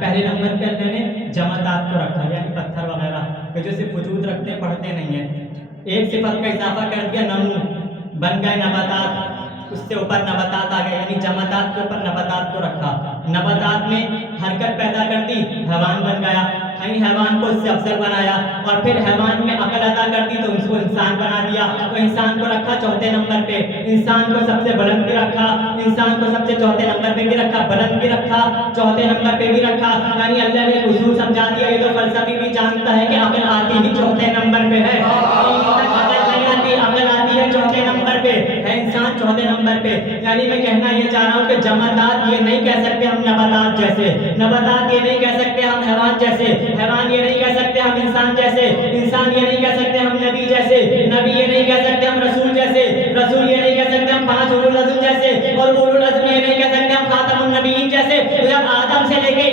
پہلے نمبر پہ اللہ نے جمادات کو رکھا، یعنی پتھر وغیرہ کہ جو صرف وجود رکھتے پڑھتے نہیں ہیں۔ ایک صفت کا اضافہ کر دیا، نمو، بن گئے نباتات، اس سے اوپر نباتات آ گئے، یعنی جمادات کے اوپر نباتات کو رکھا، نباتات میں حرکت پیدا کر دی، حیوان بن گیا، کہیں حیوان کو اس سے افضل بنایا، اور پھر حیوان میں عقل عطا کر دی تو اس کو انسان بنا دیا، تو انسان کو رکھا چوتھے نمبر پہ، انسان کو سب سے بلند بھی رکھا، انسان کو سب سے چوتھے نمبر پہ بھی رکھا، بلند بھی رکھا، چوتھے نمبر پہ بھی رکھا، یعنی اللہ نے اصول سمجھا دیا۔ یہ تو فلسفی بھی جانتا ہے کہ عقل آتی ہی چوتھے نمبر پہ ہے، عقل نہیں آتی، عقل آتی ہے چوتھے نمبر پہ ہے، انسان چوتھے نمبر پہ، یعنی میں کہنا یہ چاہ رہا ہوں کہ جمادات یہ نہیں کہہ سکتے ہم نباتات جیسے، نباتات یہ نہیں کہہ سکتے ہم حیوان جیسے، حیوان یہ نہیں کہہ سکتے ہم انسان جیسے، انسان یہ نہیں کہہ سکتے ہم نبی جیسے، نبی یہ نہیں کہہ سکتے ہم رسول جیسے، رسول یہ نہیں کہہ سکتے ہم 5 اولو العزم جیسے، اور اولو العزم یہ نہیں کہہ سکتے ہم خاتم النبیین جیسے۔ تو جب آدم سے لے کے